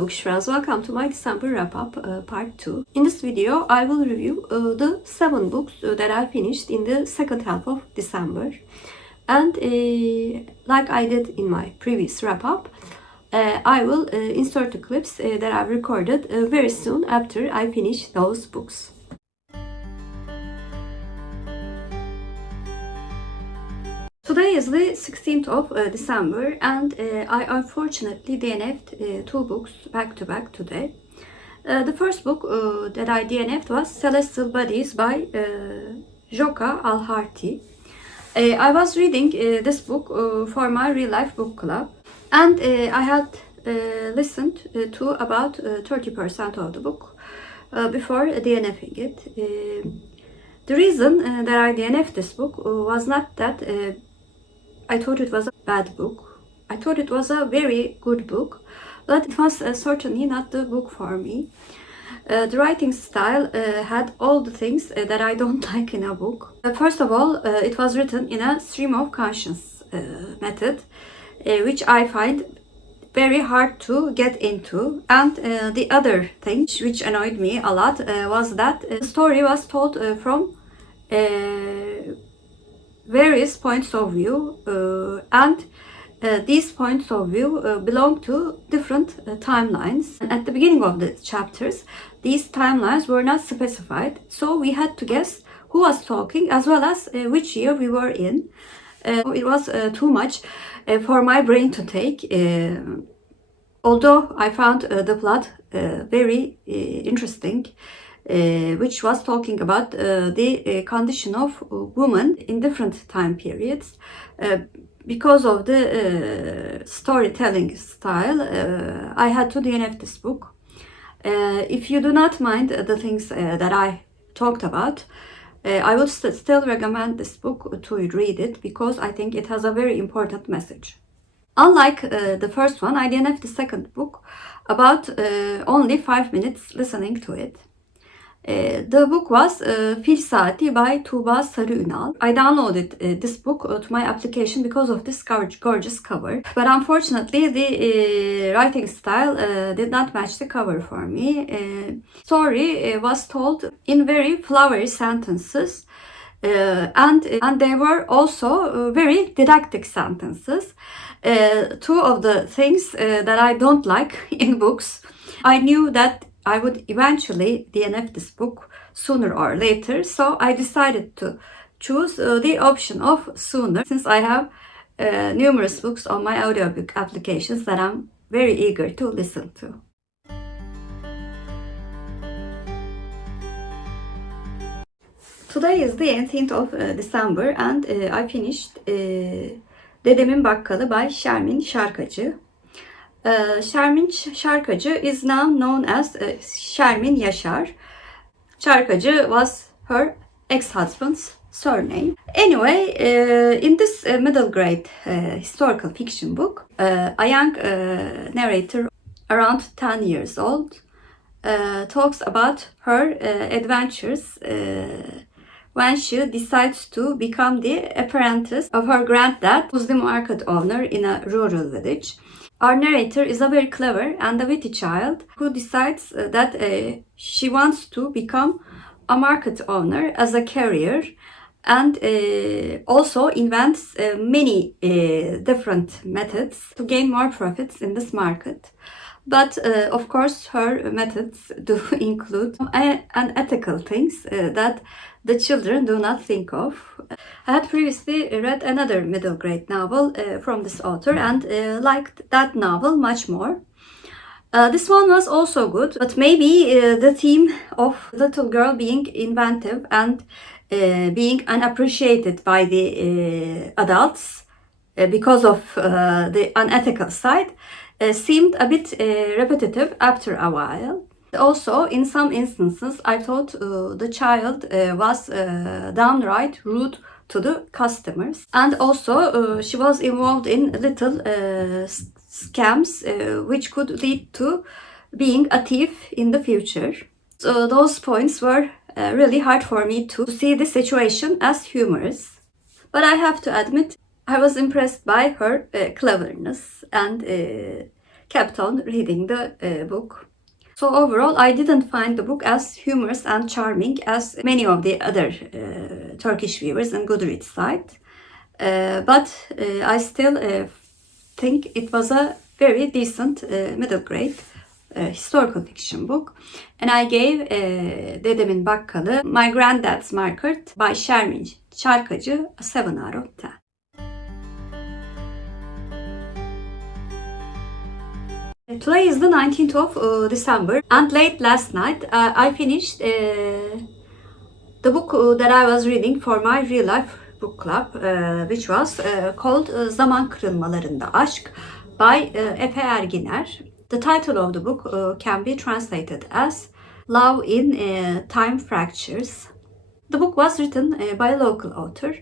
Bookish friends, welcome to my December wrap-up part 2. In this video, I will review the 7 books that I finished in the second half of December. And like I did in my previous wrap-up, I will insert the clips that I've recorded very soon after I finish those books. Today is the 16th of December and I unfortunately DNF'd 2 books back to back today. The first book that I DNF'd was Celestial Bodies by Jokha Alharthi. I was reading this book for my real life book club and I had listened to about 30% of the book before DNFing it. The reason that I DNF'd this book was not that I thought it was a bad book. I thought it was a very good book, but it was certainly not the book for me. The writing style had all the things that I don't like in a book. First of all, it was written in a stream of conscience method, which I find very hard to get into. And the other thing which annoyed me a lot was that the story was told from various points of view and these points of view belong to different timelines. At the beginning of the chapters, these timelines were not specified, so we had to guess who was talking as well as which year we were in. It was too much for my brain to take, although I found the plot very interesting, which was talking about the condition of women in different time periods. Because of the storytelling style, I had to DNF this book. If you do not mind the things that I talked about, I would still recommend this book to read it because I think it has a very important message. Unlike the first one, I DNF'd the second book about only 5 minutes listening to it. The book was Saati by Tuğba Sarıünal. I downloaded this book to my application because of this gorgeous cover. But unfortunately, the writing style did not match the cover for me. Story was told in very flowery sentences. And they were also very didactic sentences. 2 of the things that I don't like in books. I knew that I would eventually DNF this book sooner or later, so I decided to choose the option of sooner, since I have numerous books on my audiobook applications that I'm very eager to listen to. Today is the 18th of December and I finished Dedemin Bakkalı by Şermin Çarkacı. Şermin Çarkacı is now known as Şermin Yaşar. Çarkacı was her ex-husband's surname. Anyway, in this middle grade historical fiction book, a young narrator around 10 years old talks about her adventures when she decides to become the apprentice of her granddad, who's the market owner in a rural village. Our narrator is a very clever and a witty child who decides that she wants to become a market owner as a career and also invents many different methods to gain more profits in this market. But of course her methods do include unethical things that the children do not think of. I had previously read another middle grade novel from this author and liked that novel much more. This one was also good, but maybe the theme of little girl being inventive and being unappreciated by the adults because of the unethical side seemed a bit repetitive after a while. Also, in some instances, I thought the child was downright rude to the customers. And also, she was involved in little scams which could lead to being a thief in the future. So those points were really hard for me to see the situation as humorous. But I have to admit, I was impressed by her cleverness and kept on reading the book. So overall, I didn't find the book as humorous and charming as many of the other Turkish viewers on Goodreads site. But I still think it was a very decent middle grade historical fiction book. And I gave Dedemin Bakkalı, My Granddad's Market by Şermin, Çarkacı, a 7 out of 10. Today is the 19th of December, and late last night I finished the book that I was reading for my real life book club, which was called Zaman, Kırılmalarında Aşk by Ethel Erginer. The title of the book can be translated as Love in Time Fractures. The book was written by a local author,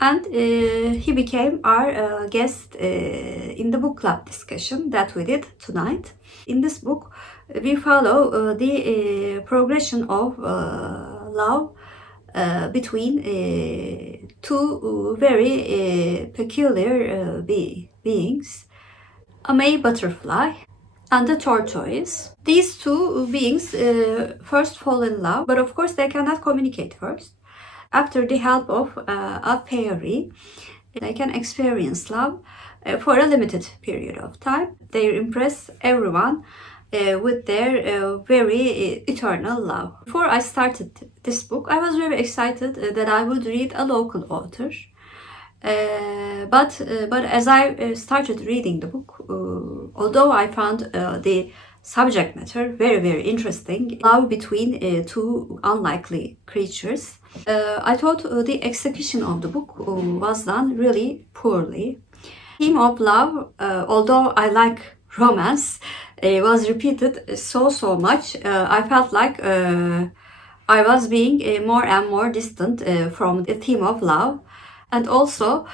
and he became our guest in the book club discussion that we did tonight. In this book, we follow the progression of love between two very peculiar beings, a May butterfly and a tortoise. These two beings first fall in love, but of course they cannot communicate first. After the help of a fairy, they can experience love for a limited period of time. They impress everyone with their very eternal love. Before I started this book, I was very excited that I would read a local author. But as I started reading the book, although I found the subject matter very interesting, love between two unlikely creatures, I thought the execution of the book was done really poorly. Theme of love, although I like romance, was repeated so much. I felt like I was being more and more distant from the theme of love. And also,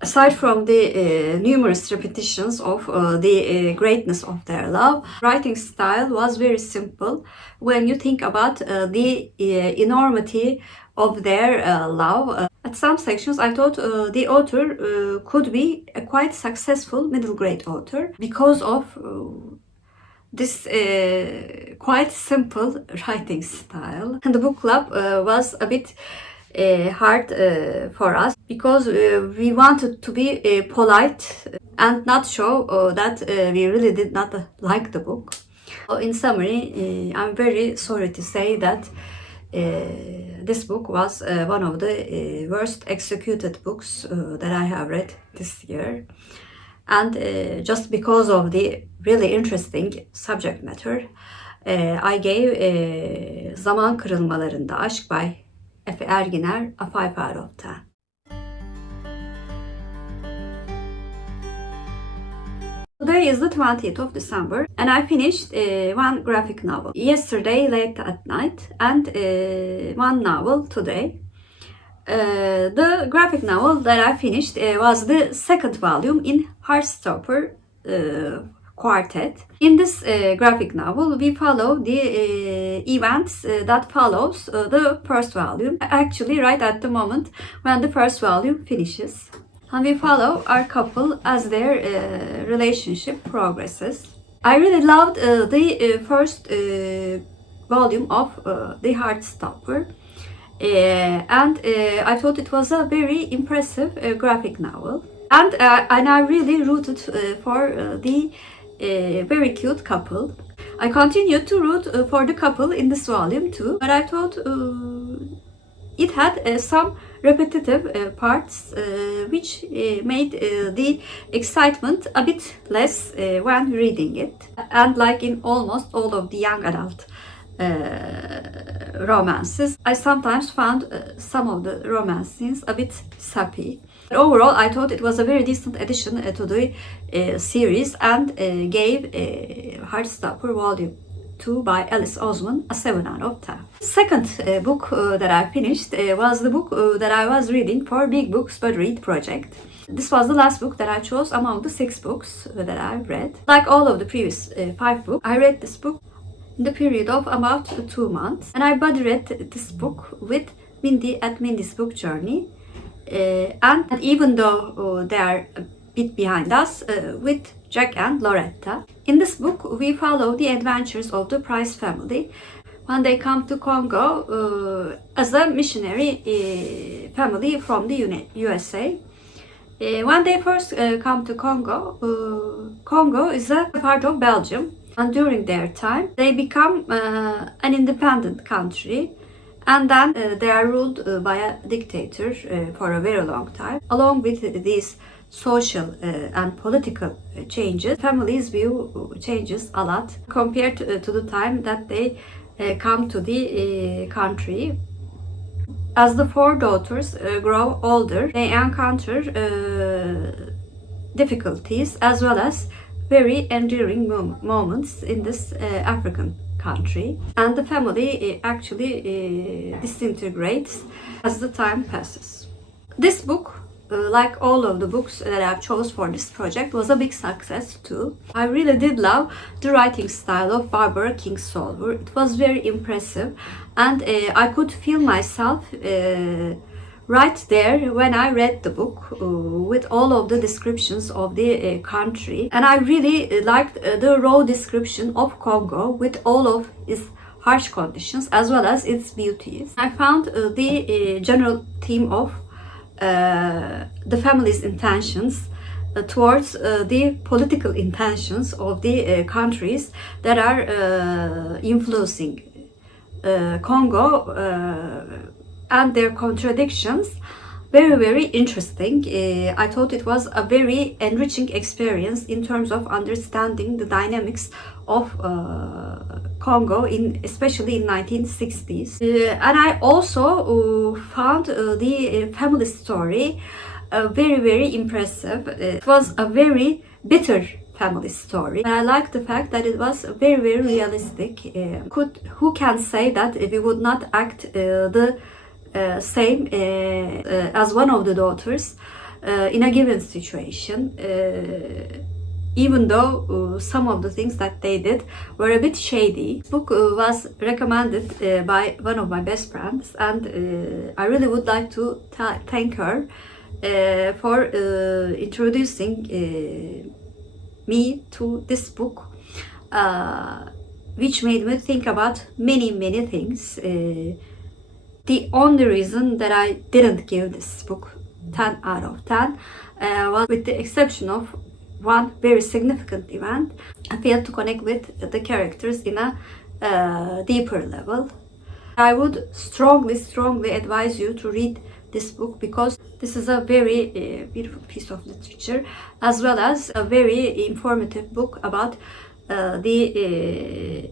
aside from the numerous repetitions of the greatness of their love, writing style was very simple when you think about the enormity of their love. At some sections, I thought the author could be a quite successful middle grade author because of this quite simple writing style. And the book club was a bit hard for us because we wanted to be polite and not show that we really did not like the book. In summary, I'm very sorry to say that this book was one of the worst executed books that I have read this year. And just because of the really interesting subject matter, I gave Zaman, Kırılmalarında Aşk by Erginer a 5 out of 10. Today is the 20th of December and I finished one graphic novel yesterday late at night and one novel today. The graphic novel that I finished was the second volume in Heartstopper quartet. In this graphic novel, we follow the events that follows the first volume, actually right at the moment when the first volume finishes. And we follow our couple as their relationship progresses. I really loved the first volume of the Heartstopper. And I thought it was a very impressive graphic novel. And I really rooted for the very cute couple. I continued to root for the couple in this volume too, but I thought it had some repetitive parts which made the excitement a bit less when reading it. And like in almost all of the young adult romances, I sometimes found some of the romance scenes a bit sappy. But overall, I thought it was a very decent addition to the series and gave Heartstopper Volume 2 by Alice Oseman a 7 out of 10. Second book that I finished was the book that I was reading for Big Books But Read project. This was the last book that I chose among the 6 books that I read. Like all of the previous 5 books, I read this book in the period of about 2 months. And I buddy read this book with Mindy at Mindy's Book Journey. And even though they are a bit behind us, with Jack and Loretta. In this book, we follow the adventures of the Price family when they come to Congo as a missionary family from the USA. When they first come to Congo, Congo is a part of Belgium, and during their time, they become an independent country, and then they are ruled by a dictator for a very long time. Along with these social and political changes, families' view changes a lot compared to the time that they come to the country. As the four daughters grow older, they encounter difficulties as well as very enduring moments in this African country, and the family actually disintegrates as the time passes. This book, like all of the books that I've chose for this project, was a big success too. I really did love the writing style of Barbara Kingsolver. It was very impressive, and I could feel myself right there when I read the book with all of the descriptions of the country. And I really liked the raw description of Congo with all of its harsh conditions as well as its beauties. I found the general theme of the family's intentions towards the political intentions of the countries that are influencing Congo and their contradictions very interesting. I thought it was a very enriching experience in terms of understanding the dynamics of Congo, especially in 1960s. And I also found the family story very impressive. It was a very bitter family story. I like the fact that it was very realistic. Who can say that we would not act the same as one of the daughters in a given situation, even though some of the things that they did were a bit shady. This book was recommended by one of my best friends, and I really would like to thank her for introducing me to this book, which made me think about many things. The only reason that I didn't give this book 10 out of 10 was, with the exception of one very significant event, I failed to connect with the characters in a deeper level. I would strongly advise you to read this book because this is a very beautiful piece of literature, as well as a very informative book about the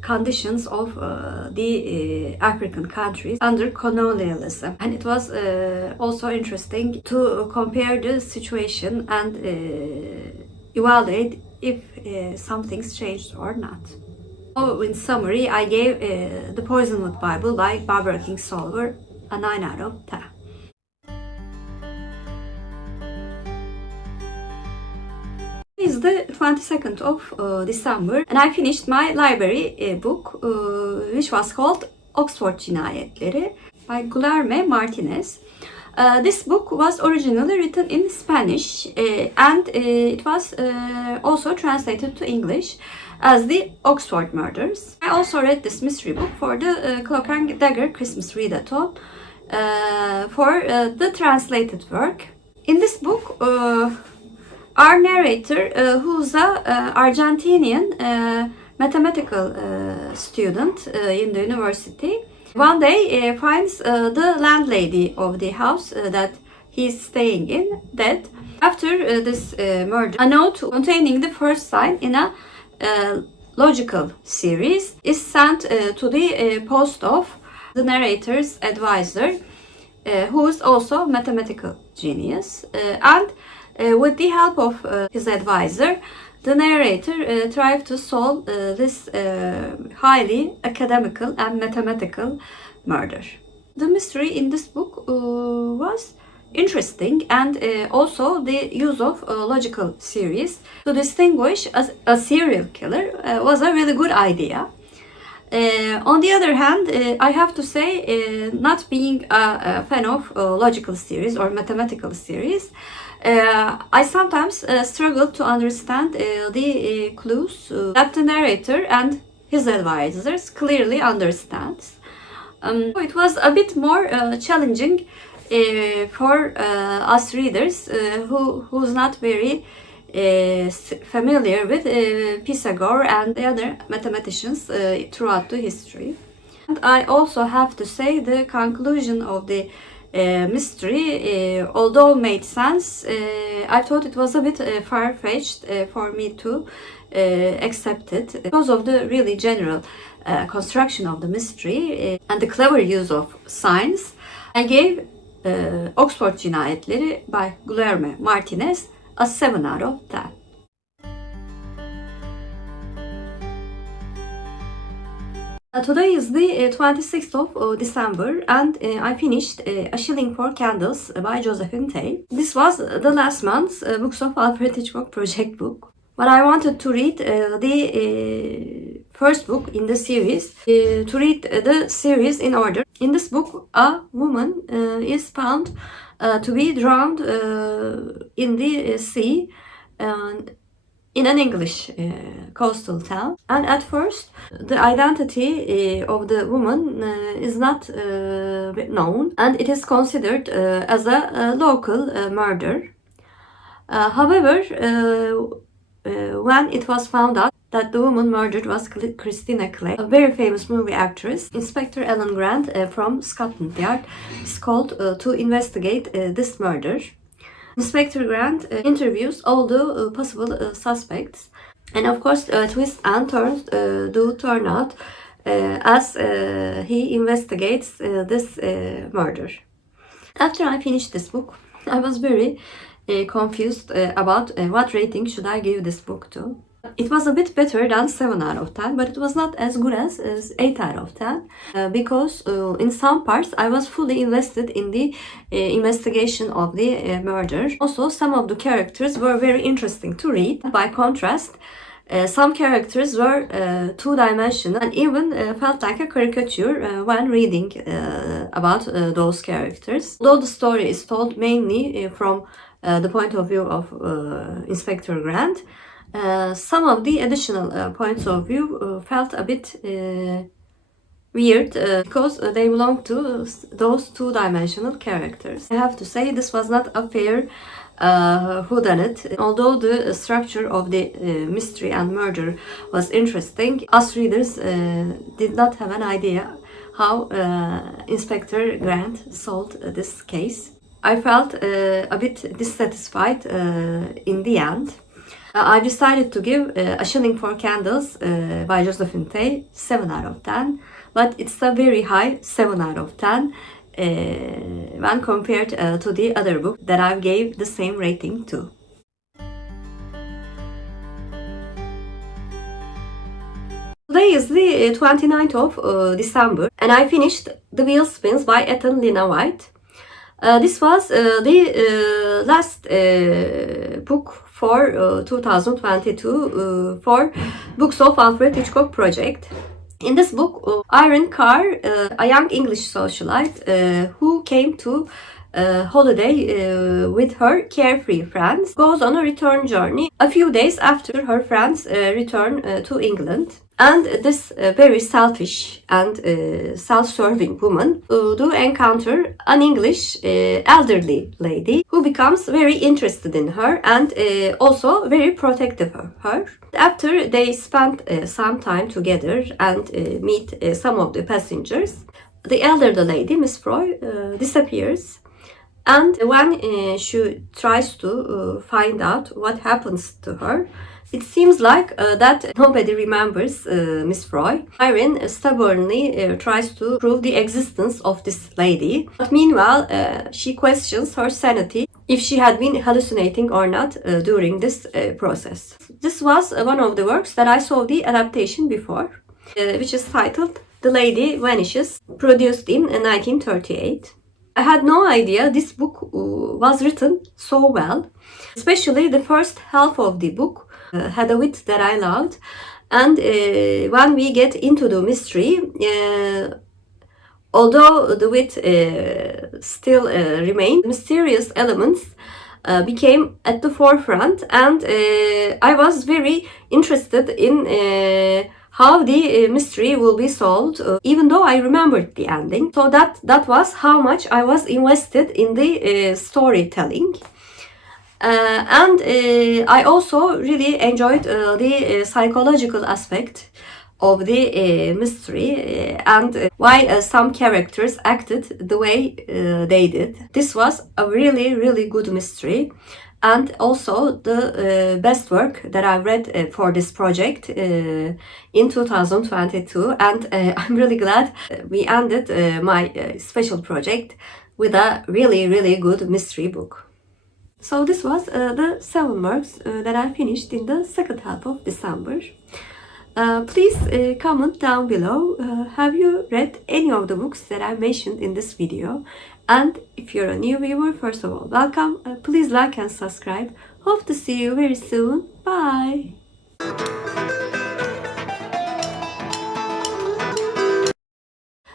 conditions of the African countries under colonialism. And it was also interesting to compare the situation and evaluate if some things changed or not. So in summary, I gave the Poisonwood Bible by Barbara Kingsolver a 9 out of 10. It's the 22nd of December, and I finished my library book, which was called Oxford Cinayetleri by Guillermo Martinez. This book was originally written in Spanish, and it was also translated to English as the Oxford Murders. I also read this mystery book for the Cloak and Dagger Christmas readathon for the translated work. In this book, our narrator, who's a Argentinian mathematical student in the university, one day finds the landlady of the house that he's staying in dead. After this murder, a note containing the first sign in a logical series is sent to the post of the narrator's advisor, who is also a mathematical genius, and with the help of his advisor, the narrator tried to solve this highly academical and mathematical murder. The mystery in this book was interesting, and also the use of logical series to distinguish a serial killer was a really good idea. On the other hand, I have to say, not being a fan of logical series or mathematical series, I sometimes struggle to understand the clues that the narrator and his advisors clearly understands. It was a bit more challenging for us readers who's not very familiar with Pythagoras and the other mathematicians throughout the history. And I also have to say the conclusion of the mystery, although made sense, I thought it was a bit far-fetched for me to accept it because of the really general construction of the mystery and the clever use of signs. I gave Oxford Cinayetleri by Guillermo Martinez a 7 out of 10. Today is the 26th of December and I finished A Shilling for Candles by Josephine. This was the last month's Books of Alfred Hitchcock project book. But I wanted to read the first book in the series, to read the series in order. In this book, a woman is found to be drowned in the sea in an English coastal town. And at first, the identity of the woman is not known, and it is considered as a local murder. However, when it was found out that the woman murdered was Christina Clay, a very famous movie actress, Inspector Alan Grant from Scotland Yard is called to investigate this murder. Inspector Grant interviews all the possible suspects, and of course twists and turns do turn out as he investigates this murder. After I finished this book, I was very confused about what rating should I give this book to. It was a bit better than 7 out of 10, but it was not as good as 8 out of 10 because in some parts I was fully invested in the investigation of the murder. Also, some of the characters were very interesting to read. By contrast, some characters were two-dimensional and even felt like a caricature when reading about those characters. Although the story is told mainly from the point of view of Inspector Grant, some of the additional points of view felt a bit weird because they belong to those two-dimensional characters. I have to say this was not a fair whodunit. Although the structure of the mystery and murder was interesting, us readers did not have an idea how Inspector Grant solved this case. I felt a bit dissatisfied in the end. I decided to give A Shilling for Candles by Josephine 7 out of 10, but it's a very high 7 out of 10 when compared to the other book that I gave the same rating to. Today is the 29th of December and I finished The Wheel Spins by Ethel Lina White. This was the last book for 2022 for Books of Alfred Hitchcock project. In this book, Irene Carr, a young English socialite who came to holiday with her carefree friends, goes on a return journey a few days after her friends return to England. And this very selfish and self-serving woman do encounter an English elderly lady who becomes very interested in her and also very protective of her. After they spend some time together and meet some of the passengers, the elderly lady, Miss Froy, disappears. And when she tries to find out what happens to her, it seems like that nobody remembers Miss Froy. Irene stubbornly tries to prove the existence of this lady. But meanwhile, she questions her sanity if she had been hallucinating or not during this process. This was one of the works that I saw the adaptation before, which is titled The Lady Vanishes, produced in 1938. I had no idea this book was written so well, especially the first half of the book. Had a wit that I loved, and when we get into the mystery, although the wit still remains, mysterious elements became at the forefront, and I was very interested in how the mystery will be solved, even though I remembered the ending. So that was how much I was invested in the storytelling. And I also really enjoyed the psychological aspect of the mystery and why some characters acted the way they did. This was a really good mystery, and also the best work that I read for this project in 2022, and I'm really glad we ended my special project with a really good mystery book. So this was the 7 works that I finished in the second half of December. Please comment down below, have you read any of the books that I mentioned in this video? And if you're a new viewer, first of all, welcome. Please like and subscribe. Hope to see you very soon. Bye!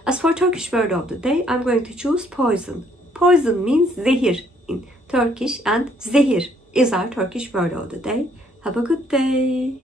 As for Turkish word of the day, I'm going to choose poison. Poison means zehir in Turkish, and zehir is our Turkish word of the day. Have a good day!